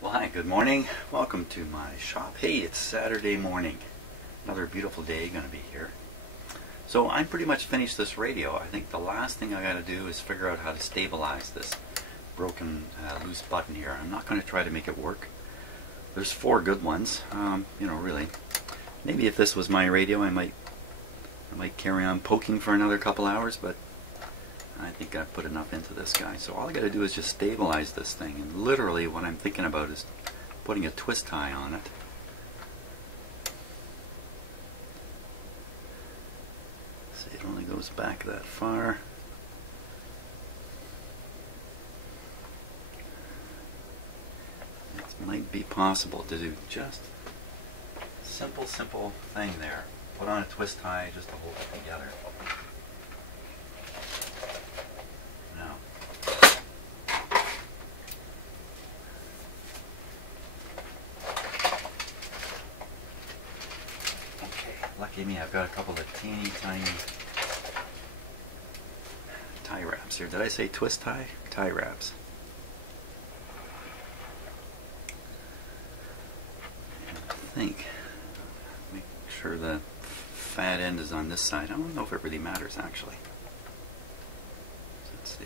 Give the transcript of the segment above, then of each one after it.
Well, hi, good morning. Welcome to my shop. Hey, it's Saturday morning. Another beautiful day going to be here. So I'm pretty much finished this radio. I think the last thing I got to do is figure out how to stabilize this broken loose button here. I'm not going to try to make it work. There's 4 good ones. Really. Maybe if this was my radio, I might carry on poking for another couple hours, but I think I've put enough into this guy. So all I got to do is just stabilize this thing. And literally what I'm thinking about is putting a twist tie on it. See, it only goes back that far. It might be possible to do just a simple thing there. Put on a twist tie just to hold it together. Lucky me, I've got a couple of teeny tiny tie wraps here. Did I say twist tie? Tie wraps. I think, make sure the fat end is on this side. I don't know if it really matters actually. Let's see.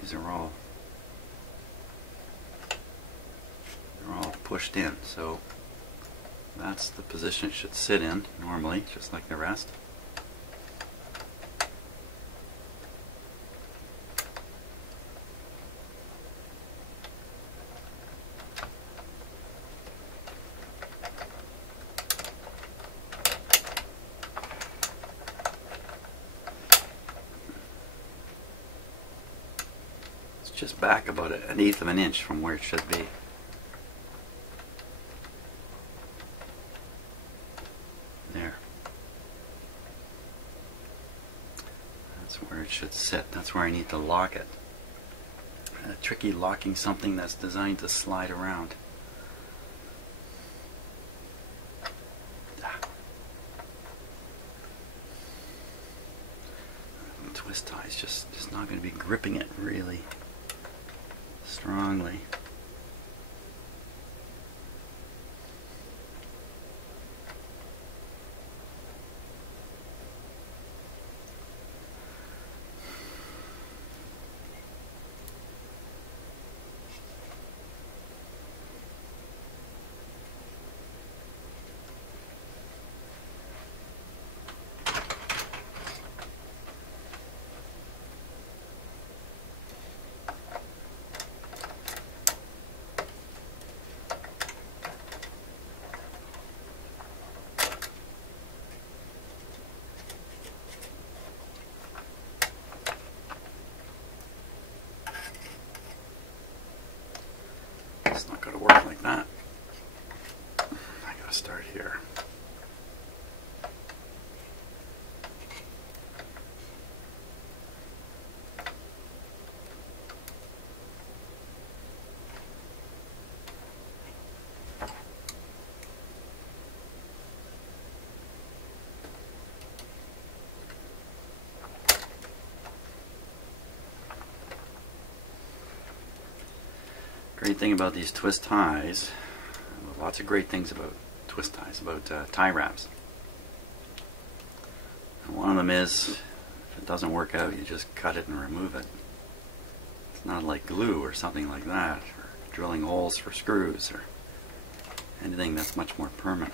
These are all pushed in, so that's the position it should sit in normally, just like the rest. It's just back about 1/8 of an inch from where it should be. There. That's where it should sit. That's where I need to lock it. Tricky locking something that's designed to slide around. Twist tie is just not going to be gripping it really strongly. It's not going to work like that. I got to start here. Great thing about these twist ties, lots of great things about twist ties, about tie wraps. And one of them is, if it doesn't work out, you just cut it and remove it. It's not like glue or something like that, or drilling holes for screws, or anything that's much more permanent.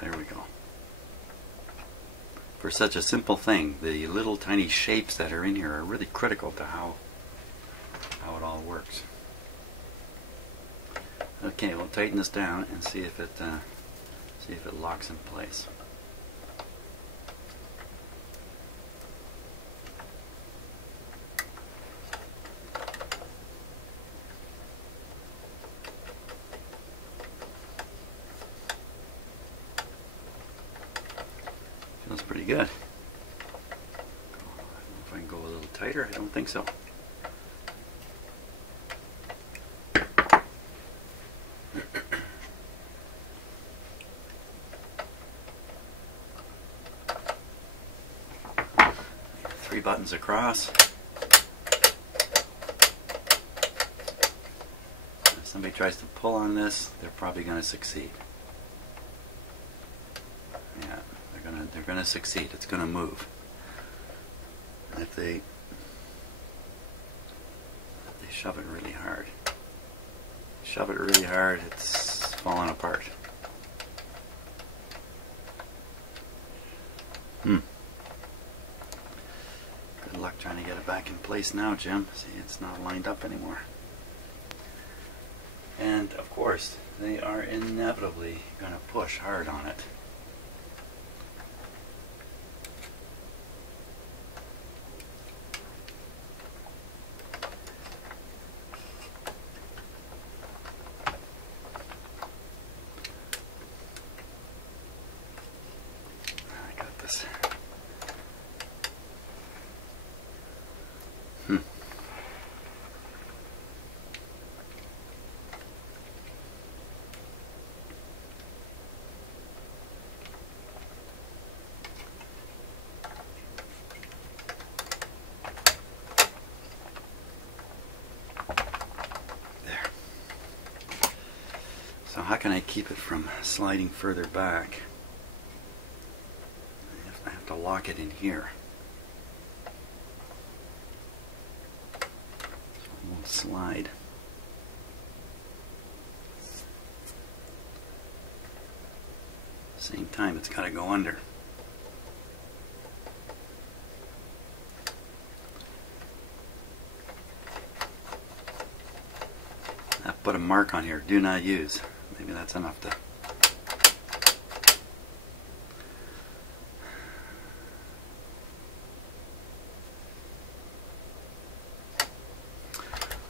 There we go. For such a simple thing, the little tiny shapes that are in here are really critical to how it all works. Okay, we'll tighten this down and see if it See if it locks in place. Feels pretty good. I don't know if I can go a little tighter. I don't think so. 3 buttons across. If somebody tries to pull on this, they're probably going to succeed. Yeah, they're gonna succeed. It's gonna move. And if they shove it really hard, it's falling apart. Good luck trying to get it back in place now, Jim. See, it's not lined up anymore. And of course, they are inevitably going to push hard on it. I got this. So how can I keep it from sliding further back? I have to lock it in here. So it won't slide. Same time, it's got to go under. I put a mark on here, do not use. Maybe that's enough to...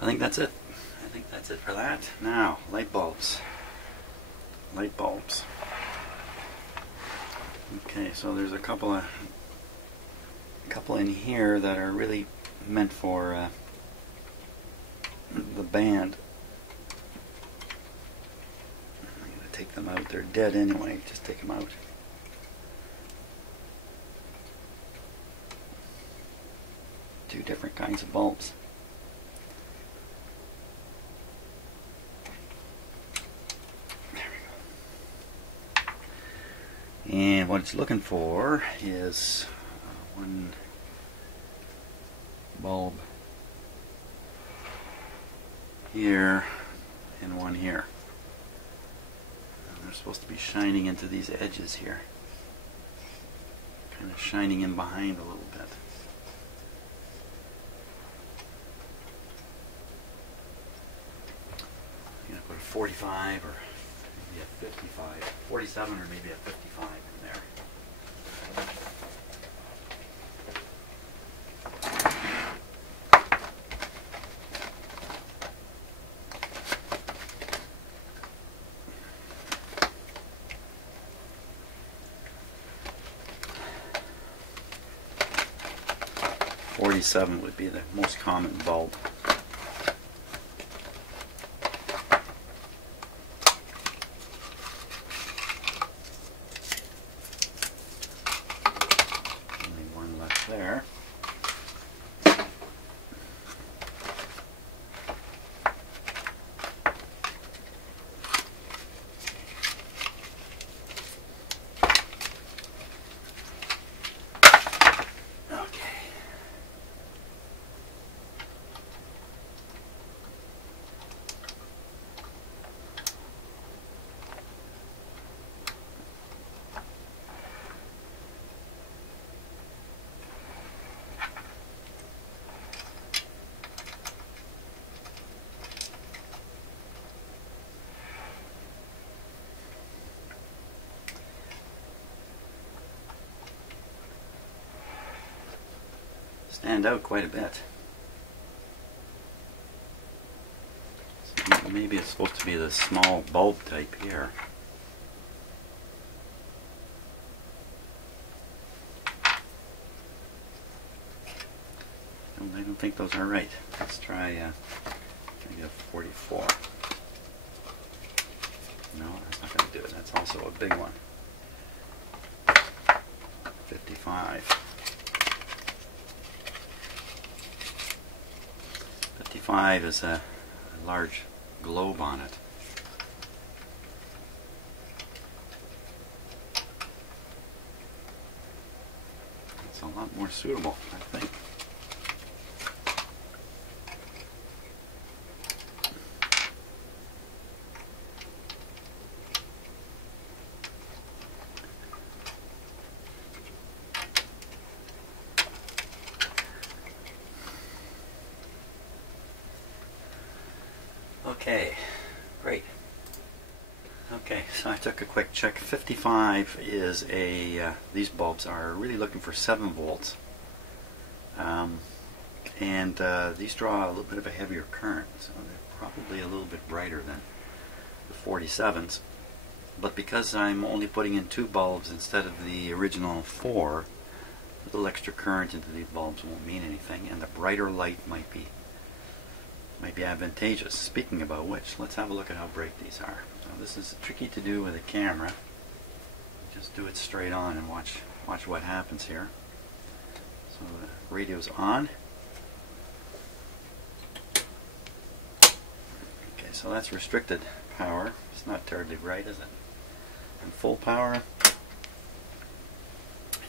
I think that's it. I think that's it for that. Now, light bulbs. Light bulbs. Okay, so there's a couple in here that are really meant for the band. Take them out. They're dead anyway. Just take them out. Two different kinds of bulbs. There we go. And what it's looking for is one bulb here and one here. They're supposed to be shining into these edges here. Kind of shining in behind a little bit. I'm going to put a 45 or maybe a 55. 47 or maybe a 55 in there. 47 would be the most common bulb. Only one left there. stand out quite a bit. So maybe it's supposed to be the small bulb type here. I don't think those are right. Let's try maybe a 44. No, that's not going to do it. That's also a big one. 55. 55 is a large globe on it. It's a lot more suitable, I think. Okay, great. Okay, so I took a quick check. 55 is a, these bulbs are really looking for 7 volts. And these draw a little bit of a heavier current, so they're probably a little bit brighter than the 47s. But because I'm only putting in 2 bulbs instead of the original 4, a little extra current into these bulbs won't mean anything, and the brighter light might be advantageous. Speaking about which, let's have a look at how bright these are. So this is tricky to do with a camera. Just do it straight on and watch what happens here. So the radio's on. Okay, so that's restricted power. It's not terribly bright, is it? And full power,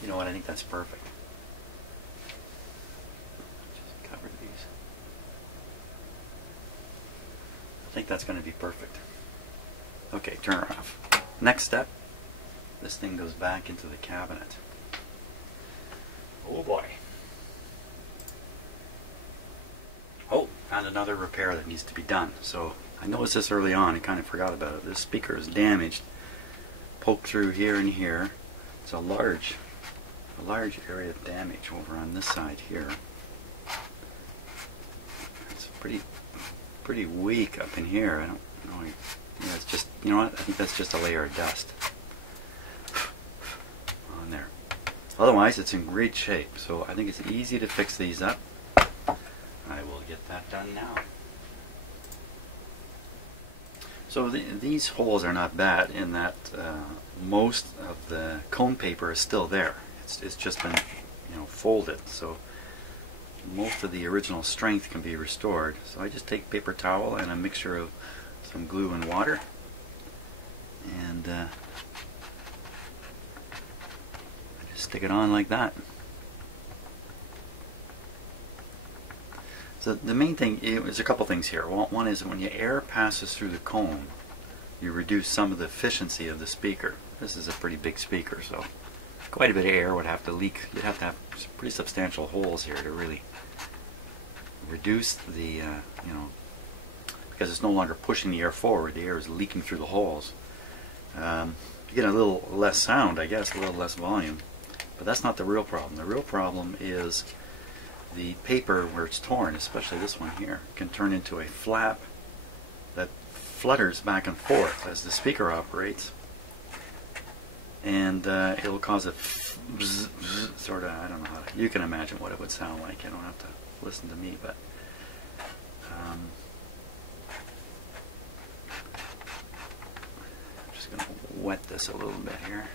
you know what, I think that's perfect. Just cover these. I think that's going to be perfect. Okay, turn her off. Next step, this thing goes back into the cabinet. Oh boy. Oh, found another repair that needs to be done. So I noticed this early on and kind of forgot about it. This speaker is damaged. Poked through here and here. It's a large area of damage over on this side here. It's pretty weak up in here. I don't know. Yeah, it's just, you know what? I think that's just a layer of dust on there. Otherwise, it's in great shape. So I think it's easy to fix these up. I will get that done now. So these holes are not bad in that most of the cone paper is still there. It's just been, you know, folded. So most of the original strength can be restored. So I just take paper towel and a mixture of some glue and water, and I just stick it on like that. So the main thing is a couple things here. One is when the air passes through the cone, you reduce some of the efficiency of the speaker. This is a pretty big speaker, so quite a bit of air would have to leak. You'd have to have some pretty substantial holes here to really reduce the, you know, because it's no longer pushing the air forward. The air is leaking through the holes. You get a little less sound, I guess, a little less volume. But that's not the real problem. The real problem is the paper where it's torn, especially this one here, can turn into a flap that flutters back and forth as the speaker operates. And it'll cause a sort of, I don't know how to, you can imagine what it would sound like. You don't have to listen to me, but I'm just going to wet this a little bit here.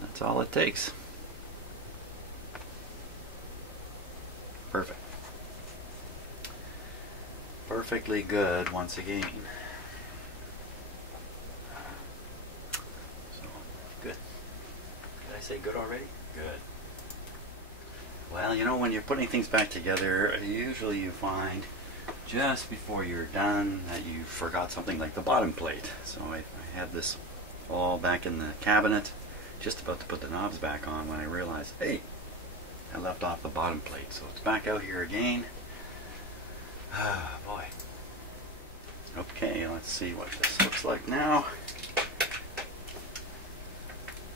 That's all it takes. Perfect. Perfectly good once again. So, good. Did I say good already? Good. Well, you know, when you're putting things back together, usually you find just before you're done that you forgot something like the bottom plate. So I had this all back in the cabinet, just about to put the knobs back on when I realized, hey, I left off the bottom plate, so it's back out here again. Ah, boy. Okay, let's see what this looks like now.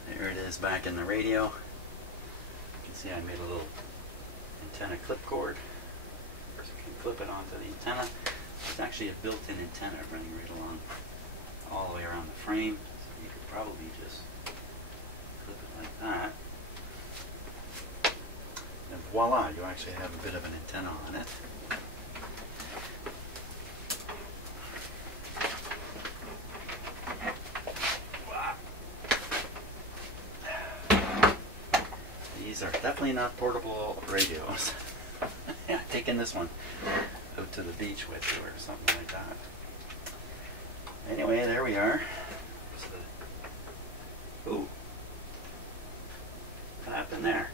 There it is back in the radio. You can see I made a little antenna clip cord. First we can clip it onto the antenna. It's actually a built-in antenna running right along all the way around the frame. So you could probably just clip it like that. And voila, you actually have a bit of an antenna on it. These are definitely not portable radios. Yeah, taking this one out to the beach with you or something like that. Anyway, there we are. Ooh. What happened there?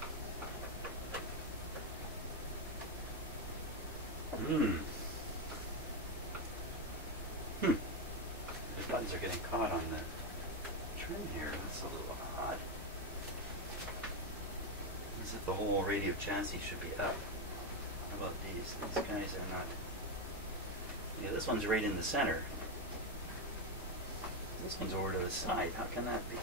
The buttons are getting caught on the trim here. That's a little odd. As if the whole radio chassis should be up. How about these? These guys are not. Yeah, this one's right in the center. This one's over to the side. How can that be?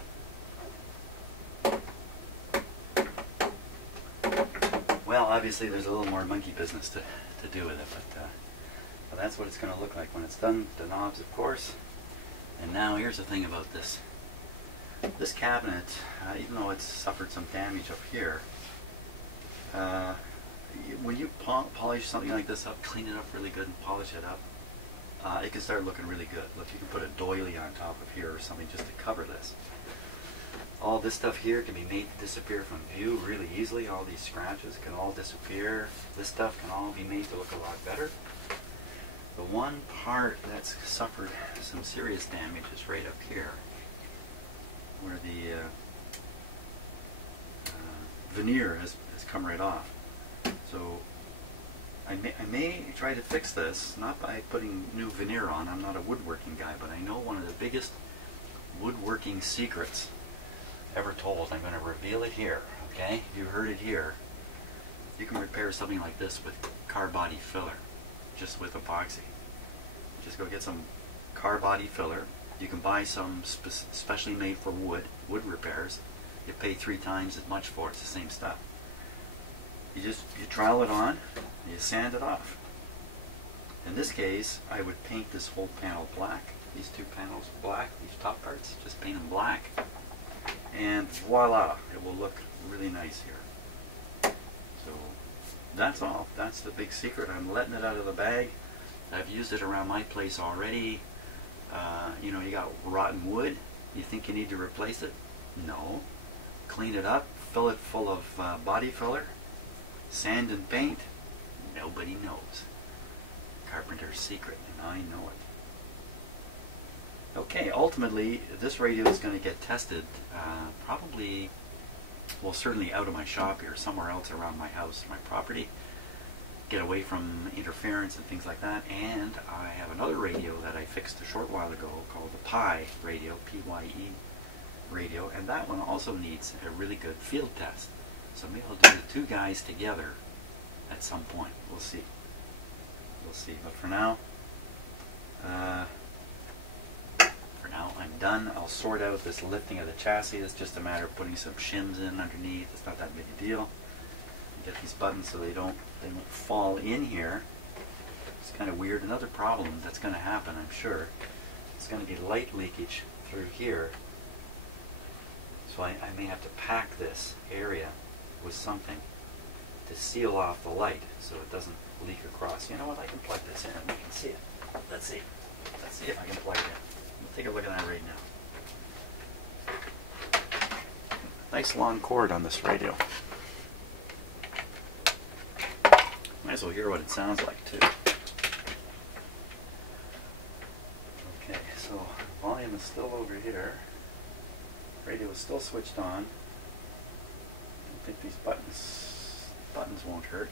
Well, obviously there's a little more monkey business to do with it, but that's what it's going to look like when it's done. The knobs, of course. And now here's the thing about this. This cabinet, even though it's suffered some damage up here, when you polish something like this up, clean it up really good and polish it up, it can start looking really good. Look, you can put a doily on top of here or something just to cover this. All this stuff here can be made to disappear from view really easily. All these scratches can all disappear. This stuff can all be made to look a lot better. The one part that's suffered some serious damage is right up here, where the veneer has come right off. So I may try to fix this, not by putting new veneer on. I'm not a woodworking guy, but I know one of the biggest woodworking secrets ever told. I'm going to reveal it here, okay? You heard it here. You can repair something like this with car body filler, just with epoxy. Just go get some car body filler. You can buy some specially made for wood repairs. You pay 3 times as much for it. It's the same stuff. You trowel it on, and you sand it off. In this case, I would paint this whole panel black. These 2 panels black, these top parts, just paint them black. And voila, it will look really nice here. So that's all. That's the big secret. I'm letting it out of the bag. I've used it around my place already. You know, you got rotten wood. You think you need to replace it? No. Clean it up, fill it full of body filler, sand and paint. Nobody knows. Carpenter's secret, and I know it. Okay, ultimately, this radio is going to get tested probably, well, certainly out of my shop here, somewhere else around my house, my property. Get away from interference and things like that. And I have another radio that I fixed a short while ago called the Pi radio, P-Y-E radio, and that one also needs a really good field test. So maybe I'll do the 2 guys together at some point. We'll see. We'll see. But for now, I'm done. I'll sort out this lifting of the chassis. It's just a matter of putting some shims in underneath. It's not that big a deal. Get these buttons so they don't fall in here. It's kind of weird. Another problem that's going to happen, I'm sure, it's going to be light leakage through here. So I may have to pack this area with something to seal off the light so it doesn't leak across. You know what? I can plug this in and we can see it. Let's see. Let's see if I can plug it in. We'll take a look at that right now. Nice long cord on this radio. Might as well hear what it sounds like too. Okay, so volume is still over here. Radio is still switched on. I think these buttons won't hurt.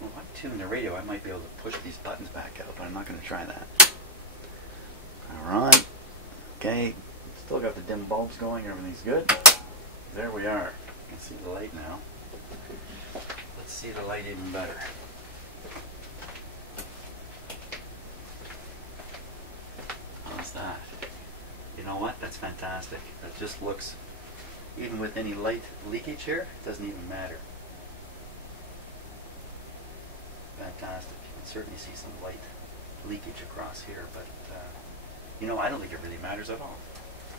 Well, if I tune the radio, I might be able to push these buttons back out, but I'm not going to try that. Alright. Okay, still got the dim bulbs going, everything's good. There we are. You can see the light now. Let's see the light even better. How's that? You know what? That's fantastic. That just looks, even with any light leakage here, it doesn't even matter. Fantastic. You can certainly see some light leakage across here, but you know, I don't think it really matters at all.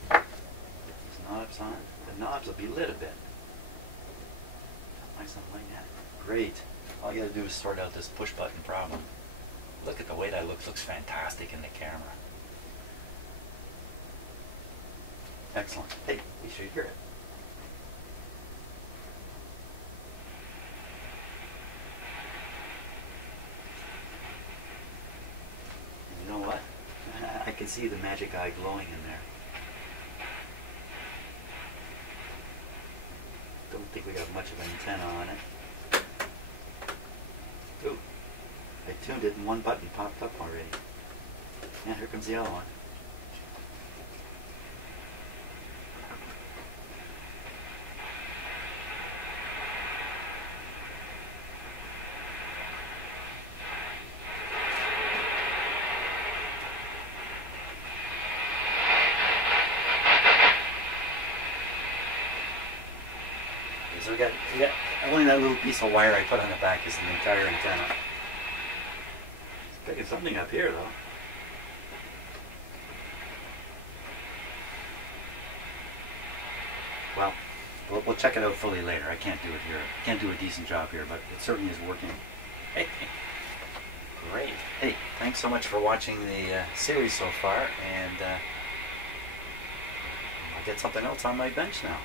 These knobs on. The knobs will be lit a bit. Nice and light. Great. All you gotta do is sort out this push button problem. Look at the way that looks. Looks fantastic in the camera. Excellent. Hey, you should hear it. And you know what? I can see the magic eye glowing in there. Don't think we got much of an antenna on it. Ooh, I tuned it and one button popped up already. And here comes the other one. So we got only that little piece of wire I put on the back is the entire antenna. It's picking something up here though. Well, we'll check it out fully later. I can't do it here. I can't do a decent job here, but it certainly is working. Hey, great. Hey, thanks so much for watching the series so far, and I'll get something else on my bench now.